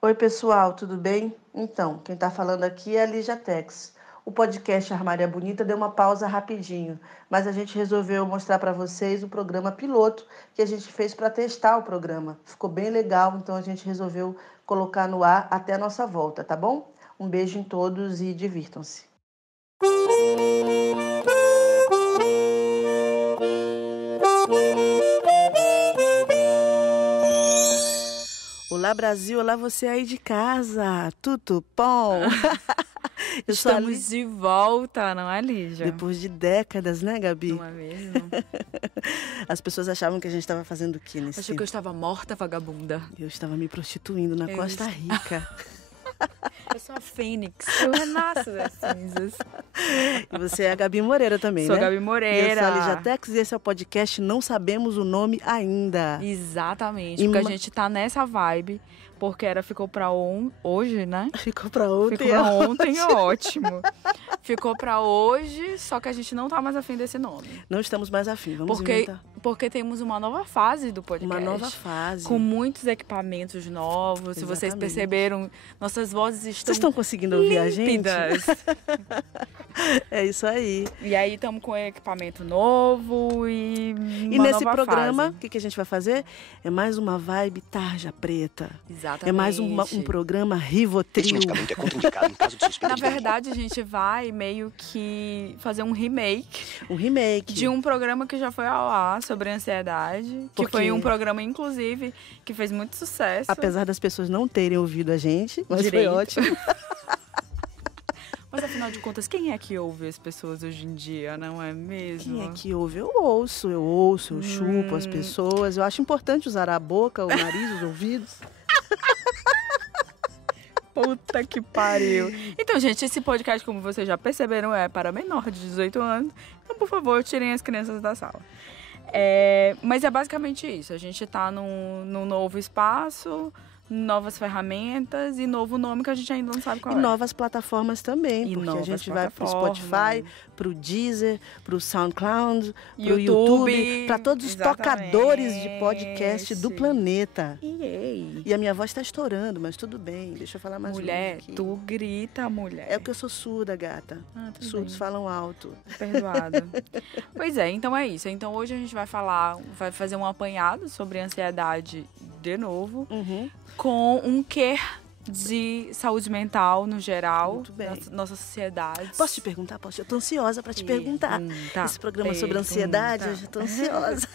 Oi, pessoal, tudo bem? Então, quem está falando aqui é a Lígia Tex. O podcast Armária Bonita deu uma pausa rapidinho, mas a gente resolveu mostrar para vocês o programa piloto que a gente fez para testar o programa. Ficou bem legal, então a gente resolveu colocar no ar até a nossa volta, tá bom? Um beijo em todos e divirtam-se. Olá, Brasil! Olá, você aí de casa! Tudo bom? Estamos de volta, não é, Lígia? Depois de décadas, né, Gabi? Não é mesmo? As pessoas achavam que a gente estava fazendo o quê nesse Achei que eu estava morta, vagabunda. Eu estava me prostituindo na Costa Rica. Eu sou a Fênix, eu renasço das cinzas. E você é a Gabi Moreira também, Sou né? Gabi Moreira. E eu sou a Lígia Tex e esse é o podcast Não Sabemos o Nome Ainda. Exatamente, porque a gente tá nessa vibe, porque ficou pra hoje, né? Ficou pra ontem. Ficou pra ontem, é ótimo. Ficou pra hoje, só que a gente não tá mais afim desse nome. Não estamos mais afim, vamos inventar. Porque temos uma nova fase do podcast. Uma nova fase. Com muitos equipamentos novos. Exatamente. Se vocês perceberam, nossas vozes estão Vocês estão conseguindo ouvir a gente? É isso aí. E aí estamos com equipamento novo e nesse programa, o que a gente vai fazer? É mais uma vibe tarja preta. Exatamente. É mais um programa Rivotril. Esse medicamento é contraindicado em caso de suspeita Na de dengue. verdade, a gente vai meio que fazer um remake. Um remake. De um programa que já foi ao ar sobre ansiedade. Que foi um programa, inclusive, que fez muito sucesso. Apesar das pessoas não terem ouvido a gente, mas Direito. foi ótimo. Mas afinal de contas, quem é que ouve as pessoas hoje em dia, não é mesmo? Quem é que ouve? Eu ouço, eu chupo as pessoas. Eu acho importante usar a boca, o nariz, os ouvidos. Puta que pariu. Então, gente, esse podcast, como vocês já perceberam, é para menor de 18 anos. Então, por favor, tirem as crianças da sala. Mas é basicamente isso. A gente tá num novo espaço, novas ferramentas e novo nome que a gente ainda não sabe qual é. E novas plataformas também, E porque a gente vai pro plataformas. Spotify, pro Deezer, pro SoundCloud, pro YouTube, YouTube, para todos os tocadores de podcast do planeta. Yay. E a minha voz tá estourando, mas tudo bem, deixa eu falar mais Mulher, aqui. tu grita, mulher. É porque eu sou surda, gata. Tudo Surdos bem. falam alto. Perdoada. Pois é, então é isso. Então hoje a gente vai fazer um apanhado sobre ansiedade de novo, com um quê de saúde mental no geral, Muito bem. nossa sociedade. Posso te perguntar? Eu tô ansiosa para te perguntar. Esse programa sobre ansiedade, eu já tô ansiosa.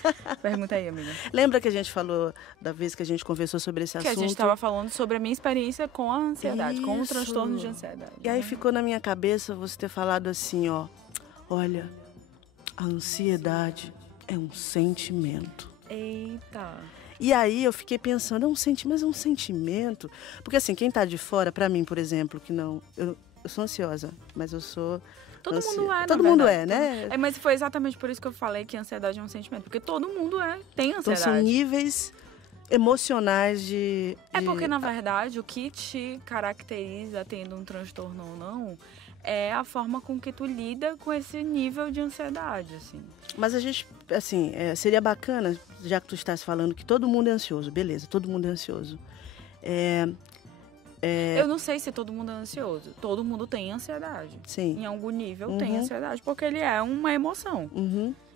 Pergunta aí, amiga. Lembra que a gente falou da vez que a gente conversou sobre esse Que assunto? a gente estava falando sobre a minha experiência com a ansiedade, com o Isso. transtorno de ansiedade. E aí ficou na minha cabeça você ter falado assim, ó. Olha, a ansiedade é um sentimento. Eita. E aí eu fiquei pensando, mas é um sentimento? Porque assim, quem tá de fora, pra mim, por exemplo, que não... Eu sou ansiosa, mas eu sou... Todo mundo é, Todo mundo é, né? Mas foi exatamente por isso que eu falei que a ansiedade é um sentimento. Porque todo mundo tem Então ansiedade. são níveis emocionais de... É porque, na verdade, o que te caracteriza tendo um transtorno ou não é a forma com que tu lida com esse nível de ansiedade, assim. Mas a gente, assim, seria bacana, já que tu estás falando que todo mundo é ansioso, beleza, todo mundo é ansioso. Eu não sei se todo mundo é ansioso. Todo mundo tem ansiedade. Sim. Em algum nível tem ansiedade, porque ele é uma emoção.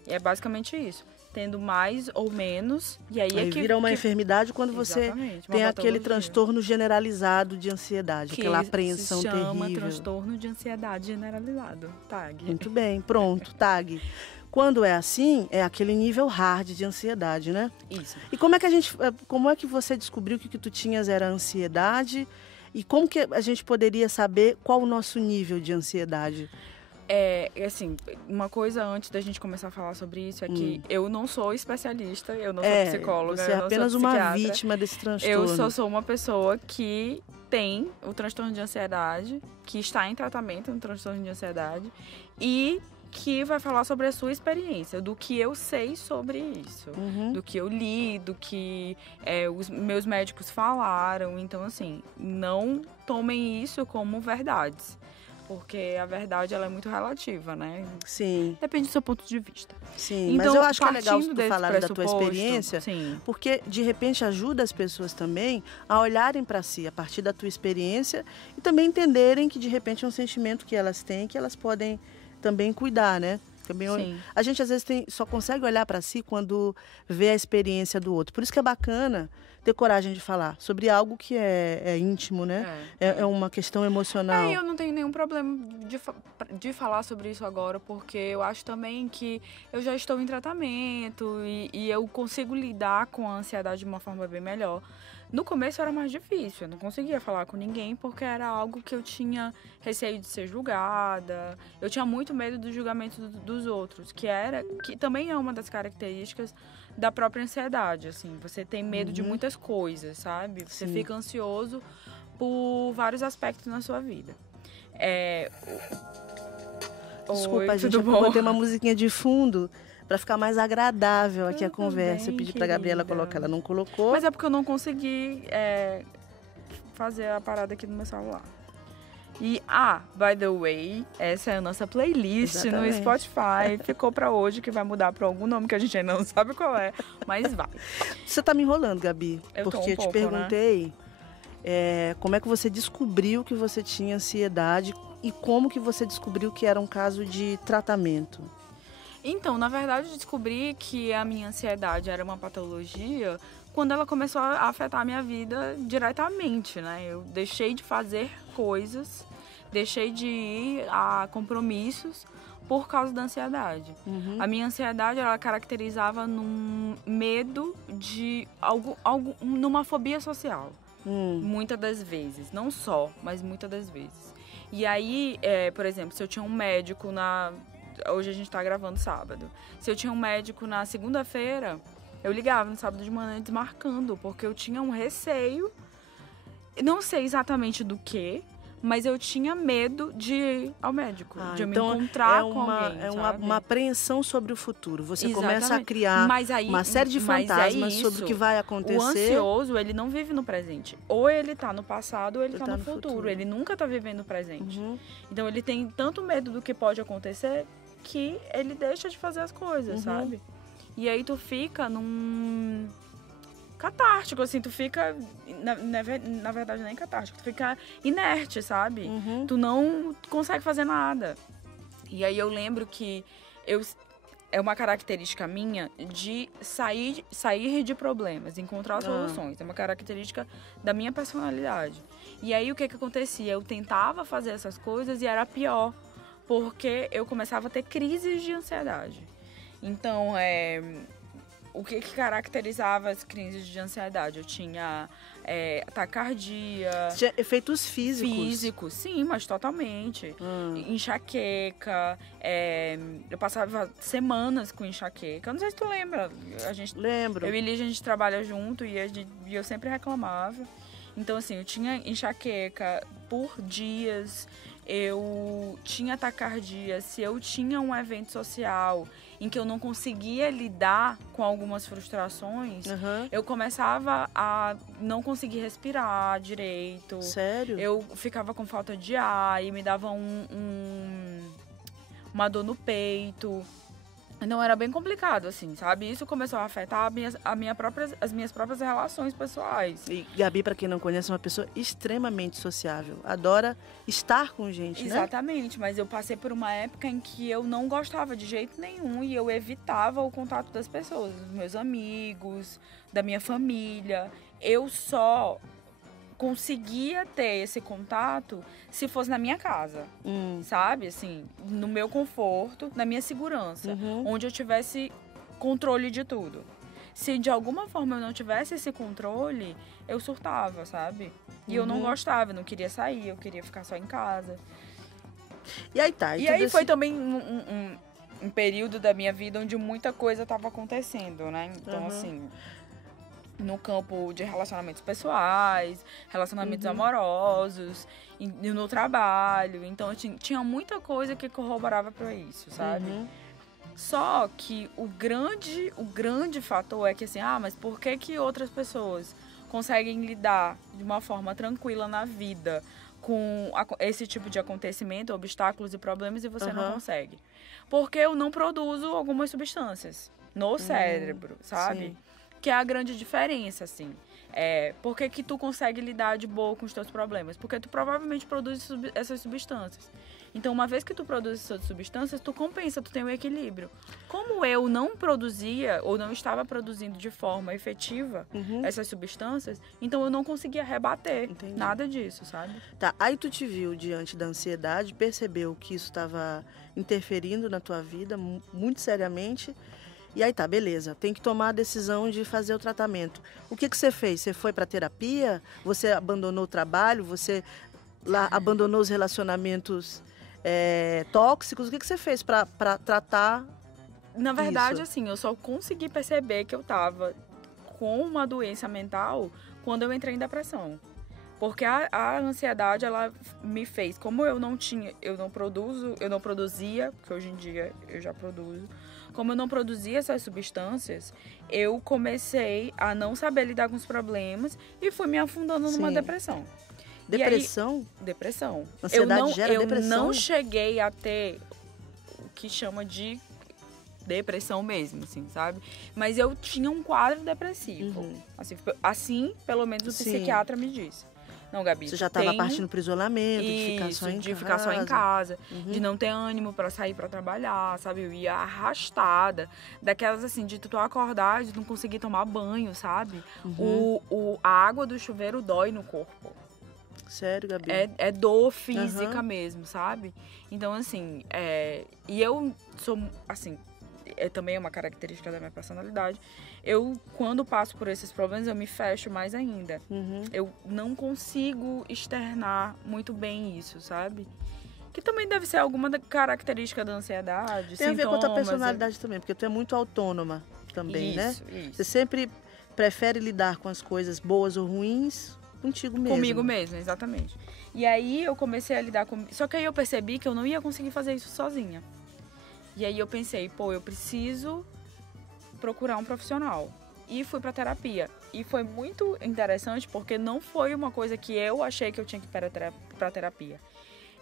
E é basicamente isso. Tendo mais ou menos, e aí é que... vira uma enfermidade quando você Exatamente, uma tem aquele patologia. transtorno generalizado de ansiedade, que aquela apreensão se chama terrível. transtorno de ansiedade generalizado. Tag. Muito bem, pronto, tag. Quando é assim, é aquele nível hard de ansiedade, né? Isso. E como é que você descobriu que o que tu tinhas era ansiedade? E como que a gente poderia saber qual o nosso nível de ansiedade? Assim, uma coisa antes da gente começar a falar sobre isso é que eu não sou especialista, eu não sou psicóloga, você é eu não apenas sou uma psiquiatra. vítima desse transtorno. Eu só sou uma pessoa que tem o transtorno de ansiedade, que está em tratamento no transtorno de ansiedade e que vai falar sobre a sua experiência, do que eu sei sobre isso, do que eu li, do que os meus médicos falaram. Então, assim, não tomem isso como verdades. porque a verdade ela é muito relativa, né? Sim. Depende do seu ponto de vista. Sim, então, mas eu acho que é legal partindo tu desse falar da tua pressuposto, experiência, sim. porque de repente ajuda as pessoas também a olharem para si a partir da tua experiência e também entenderem que de repente é um sentimento que elas têm, que elas podem também cuidar, né? Também, Sim. a gente às vezes só consegue olhar para si quando vê a experiência do outro. Por isso que é bacana ter coragem de falar sobre algo que é íntimo, né? É uma questão emocional. Eu não tenho nenhum problema de falar sobre isso agora, porque eu acho também que eu já estou em tratamento e eu consigo lidar com a ansiedade de uma forma bem melhor. No começo era mais difícil, eu não conseguia falar com ninguém porque era algo que eu tinha receio de ser julgada, eu tinha muito medo do julgamento dos outros, que também é uma das características da própria ansiedade, assim, você tem medo de muitas coisas, sabe? Você fica ansioso por vários aspectos na sua vida. Desculpa, Oi, gente, tudo eu bom? botei uma musiquinha de fundo para ficar mais agradável aqui a Tudo conversa. bem, Eu pedi para a Gabriela querida. colocar, ela não colocou. Mas é porque eu não consegui fazer a parada aqui no meu celular. E, by the way, essa é a nossa playlist Exatamente. no Spotify. Ficou pra hoje, que vai mudar pra algum nome que a gente ainda não sabe qual é, mas vai. Você tá me enrolando, Gabi, Eu tô porque um eu te pouco, perguntei como é que você descobriu que você tinha ansiedade e como que você descobriu que era um caso de tratamento. Então, na verdade, eu descobri que a minha ansiedade era uma patologia quando ela começou a afetar a minha vida diretamente, né? Eu deixei de fazer coisas, deixei de ir a compromissos por causa da ansiedade. A minha ansiedade, ela caracterizava num medo de numa fobia social. Muitas das vezes, não só, mas muitas das vezes. E aí, por exemplo, se eu tinha um médico hoje a gente tá gravando sábado. Se eu tinha um médico na segunda-feira, eu ligava no sábado de manhã desmarcando, porque eu tinha um receio, não sei exatamente do que, mas eu tinha medo de ir ao médico, de eu então me encontrar com alguém, É sabe? uma apreensão sobre o futuro. Você Exatamente. começa a criar uma série de fantasmas sobre o que vai acontecer. O ansioso, ele não vive no presente. Ou ele tá no passado, ou ele tá no futuro. Ele nunca tá vivendo o presente. Então ele tem tanto medo do que pode acontecer que ele deixa de fazer as coisas, sabe? E aí tu fica num catártico, assim, tu fica, na verdade nem catártico, tu fica inerte, sabe? Tu não consegue fazer nada. E aí eu lembro que é uma característica minha de sair de problemas, encontrar soluções. É uma característica da minha personalidade. E aí o que acontecia? Eu tentava fazer essas coisas e era pior, porque eu começava a ter crises de ansiedade. Então, o que caracterizava as crises de ansiedade? Eu tinha taquicardia. Tinha efeitos físicos. Físicos, sim, mas totalmente. Enxaqueca. Eu passava semanas com enxaqueca. Eu não sei se tu lembra. Lembro. Eu e Lígia, a gente trabalha junto e eu sempre reclamava. Então, assim, eu tinha enxaqueca por dias. Eu tinha taquicardia. Se eu tinha um evento social em que eu não conseguia lidar com algumas frustrações, eu começava a não conseguir respirar direito. Sério? Eu ficava com falta de ar e me dava uma dor no peito. Então era bem complicado, assim, sabe? Isso começou a afetar as minhas próprias relações pessoais. E Gabi, para quem não conhece, é uma pessoa extremamente sociável. Adora estar com gente, né? Exatamente, mas eu passei por uma época em que eu não gostava de jeito nenhum e eu evitava o contato das pessoas, dos meus amigos, da minha família. Eu só conseguia ter esse contato se fosse na minha casa, sabe? Assim, no meu conforto, na minha segurança, onde eu tivesse controle de tudo. Se de alguma forma eu não tivesse esse controle, eu surtava, sabe? E eu não gostava, eu não queria sair, eu queria ficar só em casa. E aí tá. E aí foi também um período da minha vida onde muita coisa estava acontecendo, né? Então, assim, no campo de relacionamentos pessoais, relacionamentos amorosos, no trabalho. Então, tinha muita coisa que corroborava para isso, sabe? Só que o grande fator é que, assim, mas por que outras pessoas conseguem lidar de uma forma tranquila na vida com esse tipo de acontecimento, obstáculos e problemas, e você não consegue. Porque eu não produzo algumas substâncias no cérebro, sabe? Sim. Que é a grande diferença, assim. Por que tu consegue lidar de boa com os teus problemas? Porque tu provavelmente produz essas substâncias. Então, uma vez que tu produz essas substâncias, tu compensa, tu tem um equilíbrio. Como eu não produzia ou não estava produzindo de forma efetiva essas substâncias, então eu não conseguia rebater nada disso, sabe? Tá, aí tu te viu diante da ansiedade, percebeu que isso estava interferindo na tua vida muito seriamente. E aí tá, beleza, tem que tomar a decisão de fazer o tratamento. O que você fez? Você foi para terapia? Você abandonou o trabalho? Você abandonou os relacionamentos tóxicos? O que você fez para tratar Na verdade, isso? assim, eu só consegui perceber que eu tava com uma doença mental quando eu entrei em depressão. Porque a ansiedade, ela me fez, como eu não produzia, porque hoje em dia eu já produzo, como eu não produzia essas substâncias, eu comecei a não saber lidar com os problemas e fui me afundando numa depressão. Depressão? Depressão. Ansiedade gera depressão? Eu não cheguei a ter o que chama de depressão mesmo, assim, sabe? Mas eu tinha um quadro depressivo. Assim, pelo menos o psiquiatra me disse. Não, Gabi, você já estava partindo para o isolamento, de ficar só em casa, de não ter ânimo para sair para trabalhar, sabe? Eu ia arrastada, daquelas assim, de tu acordar, de não conseguir tomar banho, sabe? A água do chuveiro dói no corpo. Sério, Gabi? É dor física mesmo, sabe? Então, assim, e eu sou, assim, também é uma característica da minha personalidade. Eu, quando passo por esses problemas, eu me fecho mais ainda. Eu não consigo externar muito bem isso, sabe? Que também deve ser alguma característica da ansiedade, tem a ver com a tua personalidade também, porque tu é muito autônoma também, né? Isso. Você sempre prefere lidar com as coisas boas ou ruins contigo mesmo. Comigo mesmo, exatamente. E aí eu comecei a lidar com... Só que aí eu percebi que eu não ia conseguir fazer isso sozinha. E aí eu pensei, eu preciso procurar um profissional. E fui pra terapia. E foi muito interessante porque não foi uma coisa que eu achei que eu tinha que ir pra terapia.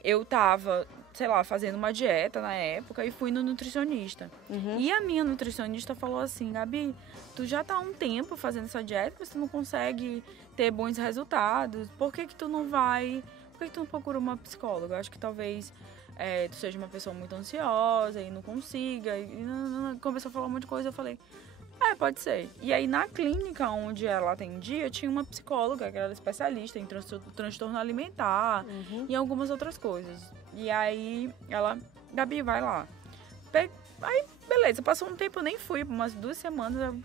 Eu tava, sei lá, fazendo uma dieta na época e fui no nutricionista. E a minha nutricionista falou assim, Gabi, tu já tá há um tempo fazendo essa dieta, mas tu não consegue ter bons resultados. Por que tu não procura uma psicóloga? Eu acho que talvez... tu seja uma pessoa muito ansiosa e não consiga. E começou a falar um monte de coisa, eu falei, pode ser. E aí na clínica onde ela atendia, tinha uma psicóloga que era especialista em transtorno alimentar e algumas outras coisas. E aí ela, Gabi, vai lá. Aí, beleza, passou um tempo, eu nem fui, umas 2 semanas.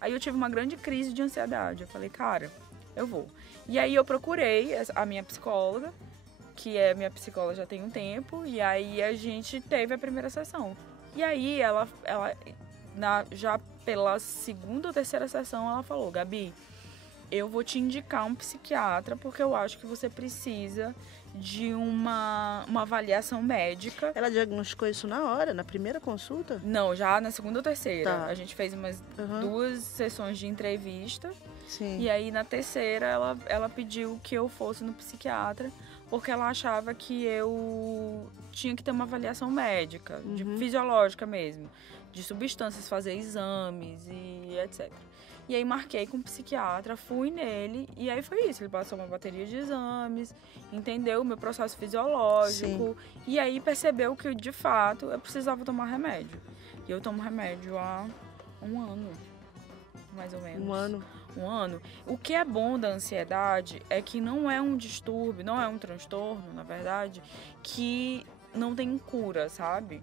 Aí eu tive uma grande crise de ansiedade. Eu falei, cara, eu vou. E aí eu procurei a minha psicóloga, que é minha psicóloga já tem um tempo, e aí a gente teve a primeira sessão. E aí ela já pela segunda ou terceira sessão, ela falou, Gabi, eu vou te indicar um psiquiatra, porque eu acho que você precisa de uma avaliação médica. Ela diagnosticou isso na hora, na primeira consulta? Não, já na segunda ou terceira. Tá. A gente fez umas 2 sessões de entrevista. Sim. E aí, na terceira, ela pediu que eu fosse no psiquiatra, porque ela achava que eu tinha que ter uma avaliação médica, fisiológica mesmo, de substâncias, fazer exames e etc. E aí marquei com o psiquiatra, fui nele, e aí foi isso. Ele passou uma bateria de exames, entendeu o meu processo fisiológico, e aí percebeu que, de fato, eu precisava tomar remédio. E eu tomo remédio há 1 ano, mais ou menos. 1 ano. 1 ano. O que é bom da ansiedade é que não é um distúrbio, não é um transtorno, na verdade, que não tem cura, sabe?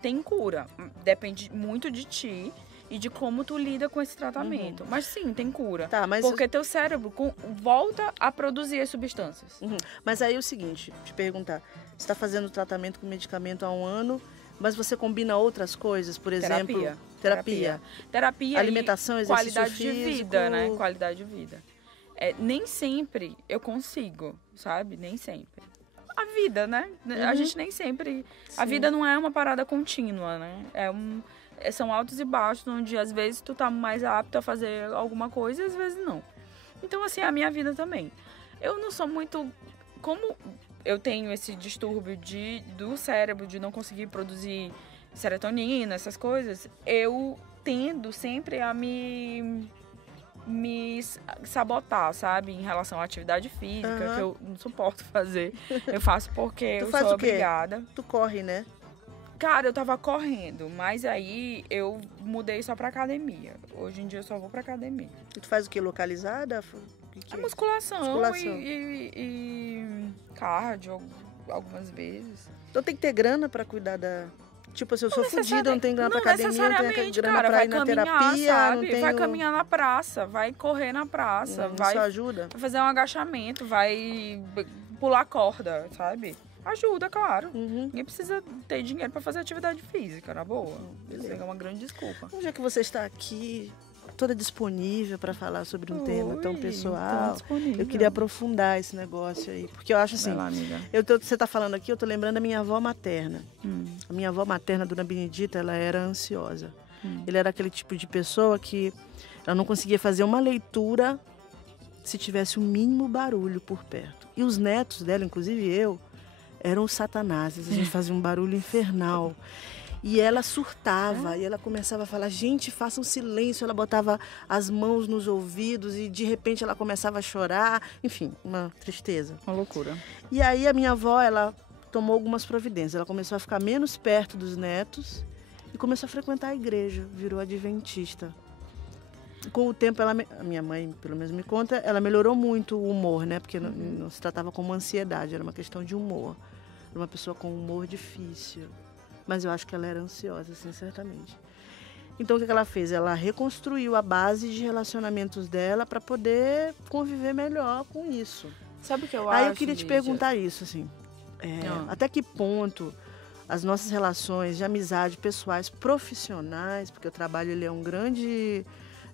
Tem cura. Depende muito de ti e de como tu lida com esse tratamento. Mas sim, tem cura. Tá, mas porque teu cérebro volta a produzir as substâncias. Mas aí é o seguinte, te perguntar, você está fazendo tratamento com medicamento há 1 ano, mas você combina outras coisas, por exemplo... Terapia. Alimentação, exercício qualidade físico. de vida, né? Qualidade de vida. Nem sempre eu consigo, sabe? Nem sempre. A vida, né? A gente nem sempre... Sim. A vida não é uma parada contínua, né? São altos e baixos, onde às vezes tu tá mais apto a fazer alguma coisa e às vezes não. Então, assim, é a minha vida também. Eu não sou muito como eu tenho esse distúrbio do cérebro de não conseguir produzir serotonina, essas coisas, eu tendo sempre a me sabotar, sabe? Em relação à atividade física, que eu não suporto fazer. Eu faço porque eu sou obrigada. Tu corre, né? Cara, eu tava correndo, mas aí eu mudei só pra academia. Hoje em dia eu só vou pra academia. E tu faz o quê? Localizada? A musculação. E cardio algumas vezes. Então tem que ter grana pra cuidar da... Tipo, se eu sou fodida, não tenho grana pra academia, não tenho grana pra ir na terapia, sabe? não tenho... Vai caminhar na praça, vai correr na praça, vai isso ajuda? Fazer um agachamento, vai pular corda, sabe? Ajuda, claro. Ninguém precisa ter dinheiro pra fazer atividade física, na boa. Isso é uma grande desculpa. Já que você está aqui, toda disponível para falar sobre um tema tão pessoal, eu queria aprofundar esse negócio aí. Porque eu acho assim, lá, amiga. Você está falando aqui, eu tô lembrando da minha avó materna. A minha avó materna, Dona Benedita, ela era ansiosa. Ele era aquele tipo de pessoa que ela não conseguia fazer uma leitura se tivesse o mínimo barulho por perto. E os netos dela, inclusive eu, eram os satanases, a gente fazia um barulho infernal. E ela surtava, e ela começava a falar, gente, façam silêncio. Ela botava as mãos nos ouvidos e de repente ela começava a chorar. Enfim, uma tristeza. Uma loucura. E aí a minha avó, ela tomou algumas providências. Ela começou a ficar menos perto dos netos e começou a frequentar a igreja, virou adventista. Com o tempo, a minha mãe, pelo menos me conta, ela melhorou muito o humor, né? Porque não se tratava como ansiedade, era uma questão de humor. Era uma pessoa com humor difícil. Mas eu acho que ela era ansiosa, assim, certamente. Então, o que ela fez? Ela reconstruiu a base de relacionamentos dela para poder conviver melhor com isso. Sabe o que eu acho, Aí eu queria te perguntar isso, assim. Até que ponto as nossas relações de amizade pessoais, profissionais, porque o trabalho ele é um grande...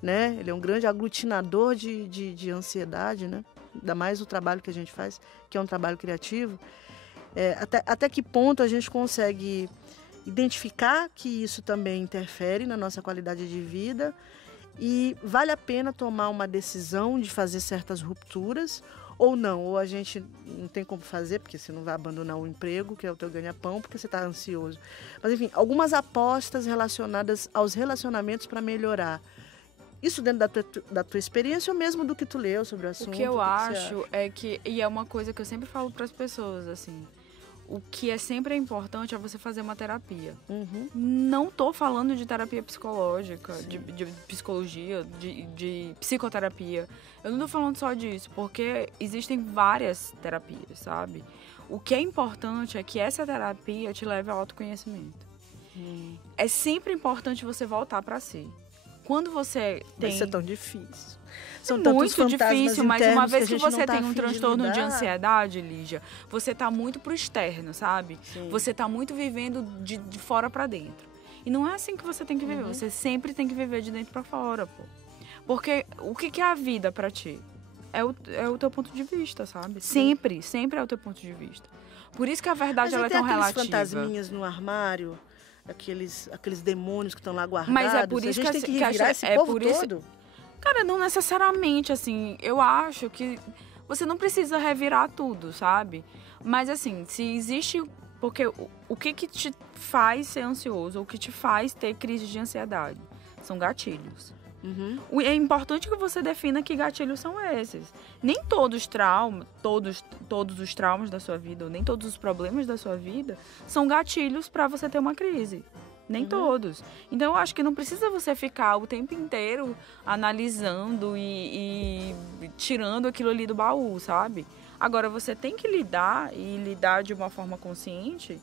né? Ele é um grande aglutinador de ansiedade, né? Ainda mais o trabalho que a gente faz, que é um trabalho criativo. Até que ponto a gente consegue identificar que isso também interfere na nossa qualidade de vida e vale a pena tomar uma decisão de fazer certas rupturas ou não, ou a gente não tem como fazer, porque você não vai abandonar o emprego, que é o teu ganha-pão, porque você está ansioso. Mas, enfim, algumas apostas relacionadas aos relacionamentos para melhorar. Isso dentro da tua experiência ou mesmo do que tu leu sobre o assunto? O que eu acho é que, e é uma coisa que eu sempre falo para as pessoas, assim, o que é sempre importante é você fazer uma terapia. Não tô falando de terapia psicológica, de psicologia, de psicoterapia. Eu não tô falando só disso, porque existem várias terapias, sabe? O que é importante é que essa terapia te leve ao autoconhecimento. É sempre importante você voltar para si. Quando você tem... Isso é tão difícil. São muito difícil, mas uma vez que você tem um transtorno de ansiedade, Lígia, você tá muito pro externo, sabe? Sim. Você tá muito vivendo de fora para dentro. E não é assim que você tem que viver. Você sempre tem que viver de dentro para fora, pô. Porque o que é a vida para ti? É o teu ponto de vista, sabe? Sempre é o teu ponto de vista. Por isso que a verdade ela é tão relativa. Mas fantasminhas no armário, aqueles demônios que estão lá guardados. Mas é por isso a gente tem que revirar esse povo todo? Cara, não necessariamente, assim. Eu acho que você não precisa revirar tudo, sabe? Mas, assim, se existe... Porque o que te faz ser ansioso, ou o que te faz ter crise de ansiedade? São gatilhos. É importante que você defina que gatilhos são esses. Nem todos os traumas da sua vida, ou nem todos os problemas da sua vida são gatilhos para você ter uma crise. Nem todos. Então, eu acho que não precisa você ficar o tempo inteiro analisando e tirando aquilo ali do baú, sabe? Agora, você tem que lidar de uma forma consciente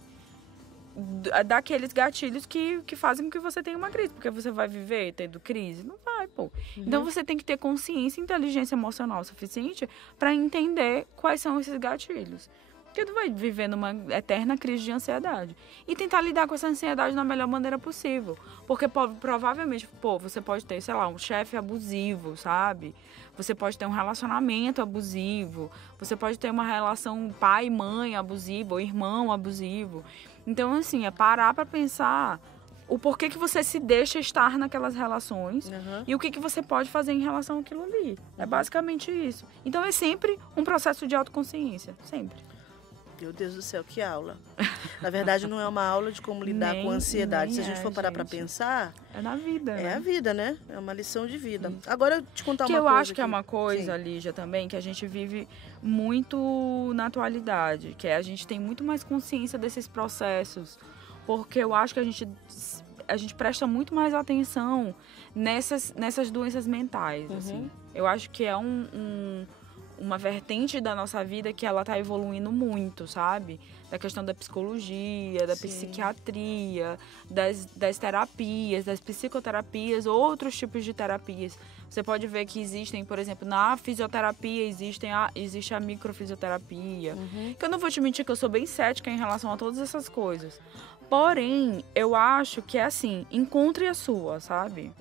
daqueles gatilhos que fazem com que você tenha uma crise. Porque você vai viver tendo crise? Não vai, pô. Então, você tem que ter consciência e inteligência emocional suficiente para entender quais são esses gatilhos. Porque tu vai viver numa eterna crise de ansiedade. E tentar lidar com essa ansiedade da melhor maneira possível. Porque provavelmente, você pode ter, sei lá, um chefe abusivo, sabe? Você pode ter um relacionamento abusivo. Você pode ter uma relação pai e mãe abusiva, ou irmão abusivo. Então, assim, é parar pra pensar o porquê que você se deixa estar naquelas relações e o que você pode fazer em relação àquilo ali. É basicamente isso. Então é sempre um processo de autoconsciência, sempre. Meu Deus do céu, que aula. Na verdade, não é uma aula de como lidar com a ansiedade. Se a gente for parar para pensar... É na vida, né? É a vida, né? É uma lição de vida. Agora, eu te contar uma coisa. Que eu acho que é uma coisa, Lígia, também, que a gente vive muito na atualidade. Que a gente tem muito mais consciência desses processos. Porque eu acho que a gente presta muito mais atenção nessas doenças mentais, assim. Eu acho que é uma vertente da nossa vida que ela tá evoluindo muito, sabe? Da questão da psicologia, da psiquiatria, das terapias, das psicoterapias, outros tipos de terapias. Você pode ver que existem, por exemplo, na fisioterapia existe a microfisioterapia. Que eu não vou te mentir que eu sou bem cética em relação a todas essas coisas. Porém, eu acho que é assim, encontre a sua, sabe?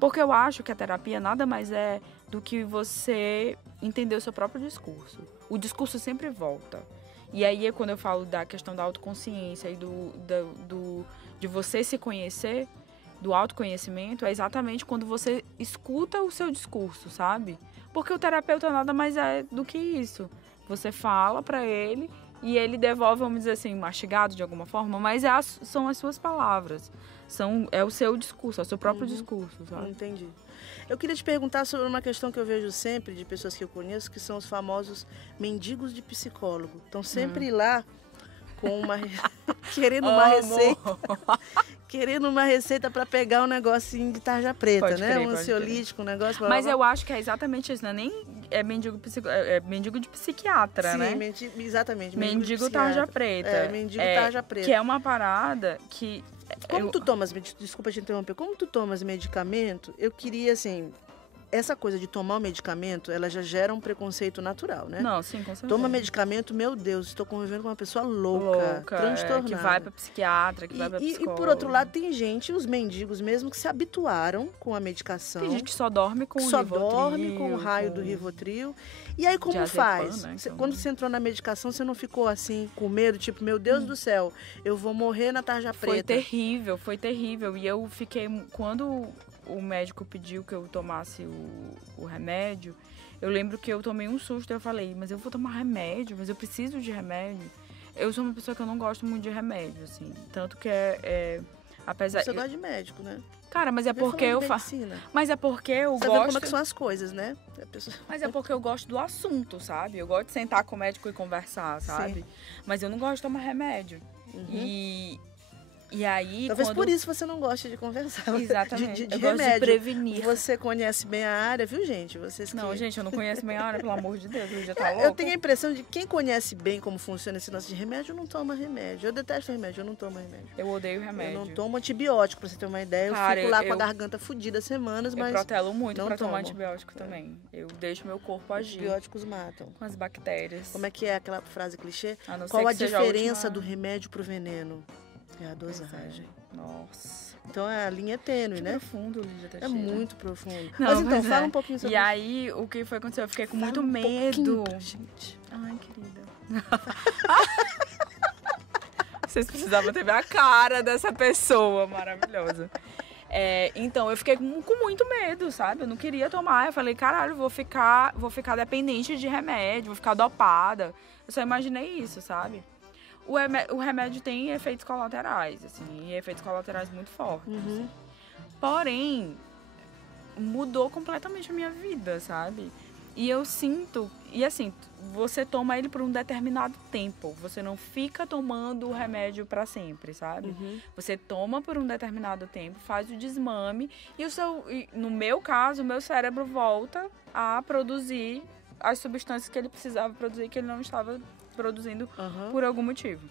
Porque eu acho que a terapia nada mais é do que você entender o seu próprio discurso. O discurso sempre volta. E aí é quando eu falo da questão da autoconsciência e de você se conhecer, do autoconhecimento, é exatamente quando você escuta o seu discurso, sabe? Porque o terapeuta nada mais é do que isso. Você fala pra ele e ele devolve, vamos dizer assim, mastigado de alguma forma, mas são as suas palavras. É o seu discurso, é o seu próprio discurso, sabe? Entendi. Eu queria te perguntar sobre uma questão que eu vejo sempre de pessoas que eu conheço, que são os famosos mendigos de psicólogo. Estão sempre lá com querendo uma receita. Querendo uma receita para pegar um negocinho de tarja preta, Pode né? crer, Um ansiolítico, um negócio... Mas eu acho que é exatamente isso, não é nem mendigo de psiquiatra, né? Sim, exatamente. Mendigo tarja preta. Mendigo tarja preta. Que é uma parada que... Como tu tomas, desculpa te interromper, como tu tomas medicamento, eu queria, assim, essa coisa de tomar o medicamento, ela já gera um preconceito natural, né? Não, sim, com certeza. Toma medicamento, meu Deus, estou convivendo com uma pessoa louca transtornada. Que vai pra psiquiatra, que vai pra psicóloga. E por outro lado, tem gente, os mendigos mesmo, que se habituaram com a medicação. Tem gente que só dorme com o Rivotril. Só dorme com o raio do Rivotril. E aí, como faz? Né, Quando você entrou na medicação, você não ficou assim, com medo, tipo, meu Deus do céu, eu vou morrer na tarja preta? Foi terrível. E eu fiquei, quando o médico pediu que eu tomasse o remédio, eu lembro que eu tomei um susto. Eu falei, mas eu vou tomar remédio? Mas eu preciso de remédio? Eu sou uma pessoa que eu não gosto muito de remédio, assim. Tanto que apesar... Você gosta de médico, né? Cara, mas é porque eu faço. Mas é porque eu gosto. Sabe como é que são as coisas, né? Mas é porque eu gosto do assunto, sabe? Eu gosto de sentar com o médico e conversar, sabe? Mas eu não gosto de tomar remédio. E aí, talvez por isso você não gosta de conversar. Exatamente. De eu remédio. Gosto de prevenir. Você conhece bem a área, viu, gente? Gente, eu não conheço bem a área, pelo amor de Deus. Eu já tá louco. Eu tenho a impressão de que quem conhece bem como funciona esse lance de remédio não toma remédio. Eu detesto remédio, eu não tomo remédio. Eu odeio remédio. Eu não tomo antibiótico, pra você ter uma ideia. Cara, eu fico lá com a garganta fodida semanas, mas eu protelo muito pra tomo. tomar antibiótico também. Eu deixo meu corpo agir. Antibióticos matam. Com as bactérias. Como é que é aquela frase clichê? A não Qual ser a que diferença do remédio pro veneno? É a dosagem. Nossa. Então a linha é tênue, né? Profundo, Lígia Teixeira. É muito profundo. Não, mas então, fala um pouquinho sobre isso. E aí, o que foi acontecer? Eu fiquei com muito medo. Gente. Ai, querida. Vocês precisavam ter a cara dessa pessoa maravilhosa. Então, eu fiquei com muito medo, sabe? Eu não queria tomar. Eu falei, caralho, vou ficar dependente de remédio, vou ficar dopada. Eu só imaginei isso, sabe? O remédio tem efeitos colaterais, assim, e efeitos colaterais muito fortes. Assim. Porém, mudou completamente a minha vida, sabe? E eu sinto... E assim, você toma ele por um determinado tempo. Você não fica tomando o remédio para sempre, sabe? Você toma por um determinado tempo, faz o desmame e no meu caso, o meu cérebro volta a produzir as substâncias que ele precisava produzir, que ele não estava produzindo por algum motivo.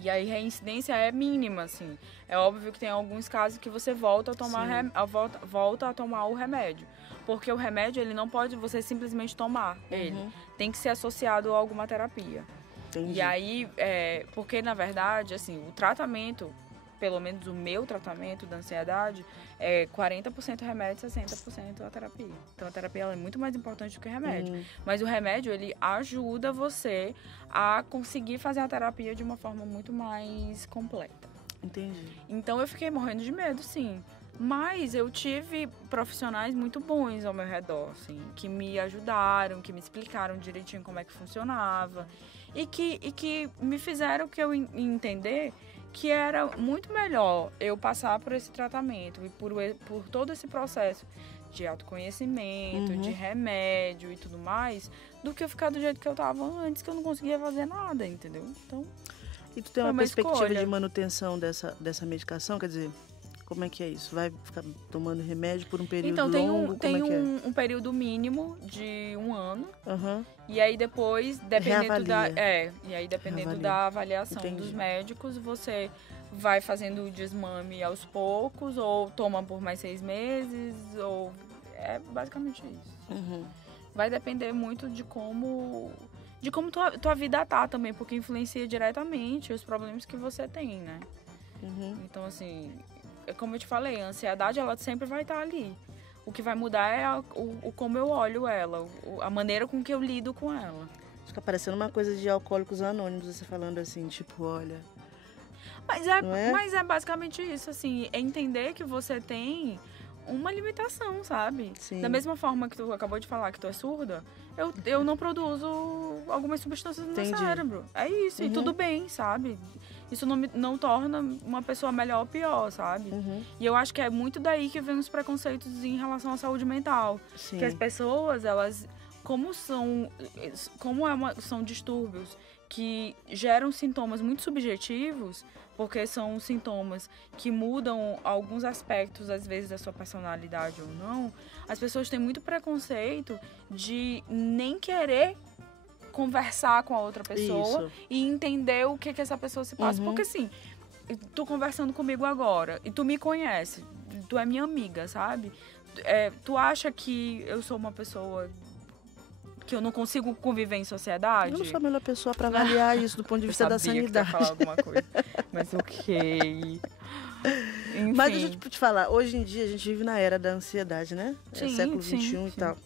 E aí a reincidência é mínima, assim. É óbvio que tem alguns casos que você volta a tomar volta a tomar o remédio. Porque o remédio, ele não pode você simplesmente tomar ele. Tem que ser associado a alguma terapia. Entendi. E aí, porque na verdade, assim, o tratamento, pelo menos o meu tratamento da ansiedade, é 40% remédio e 60% a terapia. Então a terapia ela é muito mais importante do que o remédio. Mas o remédio, ele ajuda você a conseguir fazer a terapia de uma forma muito mais completa. Entendi. Então eu fiquei morrendo de medo, sim. Mas eu tive profissionais muito bons ao meu redor, assim, que me ajudaram, que me explicaram direitinho como é que funcionava e que me fizeram que eu entender que era muito melhor eu passar por esse tratamento e por todo esse processo de autoconhecimento, de remédio e tudo mais, do que eu ficar do jeito que eu tava antes, que eu não conseguia fazer nada, entendeu? Então, E tu tem uma perspectiva escolha de manutenção dessa medicação? Quer dizer, como é que é isso? Vai ficar tomando remédio por um período então, longo? tem como é que um período mínimo de 1 ano. Aham. E aí depois, dependendo Reavalia. da avaliação Entendi. dos médicos, você vai fazendo o desmame aos poucos, ou toma por mais 6 meses, ou é basicamente isso. Uhum. Vai depender muito de como tua vida tá também, porque influencia diretamente os problemas que você tem, né? Uhum. Então, assim, como eu te falei, a ansiedade, ela sempre vai estar ali. O que vai mudar é o como eu olho ela, a maneira com que eu lido com ela. Fica parecendo uma coisa de Alcoólicos Anônimos, você falando assim, tipo, olha... Mas é basicamente isso, assim, é entender que você tem uma limitação, sabe? Sim. Da mesma forma que tu acabou de falar que tu é surda, eu não produzo algumas substâncias no meu Entendi. cérebro. É isso, e tudo bem, sabe? Isso não torna uma pessoa melhor ou pior, sabe? E eu acho que é muito daí que vem os preconceitos em relação à saúde mental. Sim. Que as pessoas, elas, são distúrbios que geram sintomas muito subjetivos, porque são sintomas que mudam alguns aspectos, às vezes, da sua personalidade ou não, as pessoas têm muito preconceito de nem querer conversar com a outra pessoa e entender o que essa pessoa se passa. Porque, assim, tu conversando comigo agora e tu me conhece, tu é minha amiga, sabe? Tu acha que eu sou uma pessoa que eu não consigo conviver em sociedade? Eu não sou a melhor pessoa para avaliar isso do ponto de vista da sanidade. Que tu ia falar alguma coisa. Mas ok. Enfim. Mas deixa eu te falar, hoje em dia a gente vive na era da ansiedade, né? Sim, século sim, XXI e sim. tal.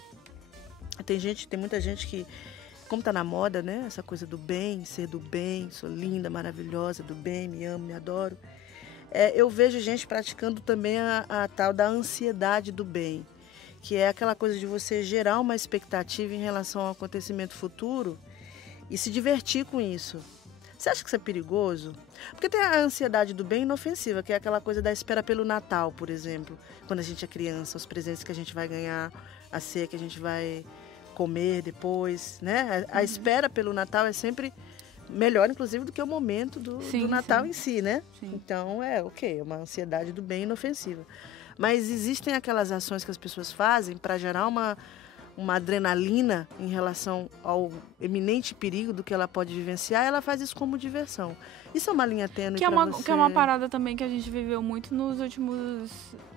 Tem muita gente que, como tá na moda, né? Essa coisa do bem, ser do bem, sou linda, maravilhosa, do bem, me amo, me adoro. Eu vejo gente praticando também a tal da ansiedade do bem, que é aquela coisa de você gerar uma expectativa em relação ao acontecimento futuro e se divertir com isso. Você acha que isso é perigoso? Porque tem a ansiedade do bem inofensiva, que é aquela coisa da espera pelo Natal, por exemplo. Quando a gente é criança, os presentes que a gente vai ganhar, a ceia que a gente vai comer depois, né? A espera pelo Natal é sempre melhor, inclusive, do que o momento do Natal em si, né? Sim. Então, é uma ansiedade do bem inofensiva. Mas existem aquelas ações que as pessoas fazem para gerar uma adrenalina em relação ao eminente perigo do que ela pode vivenciar, ela faz isso como diversão. Isso é uma linha tênue para você... Que é uma parada também que a gente viveu muito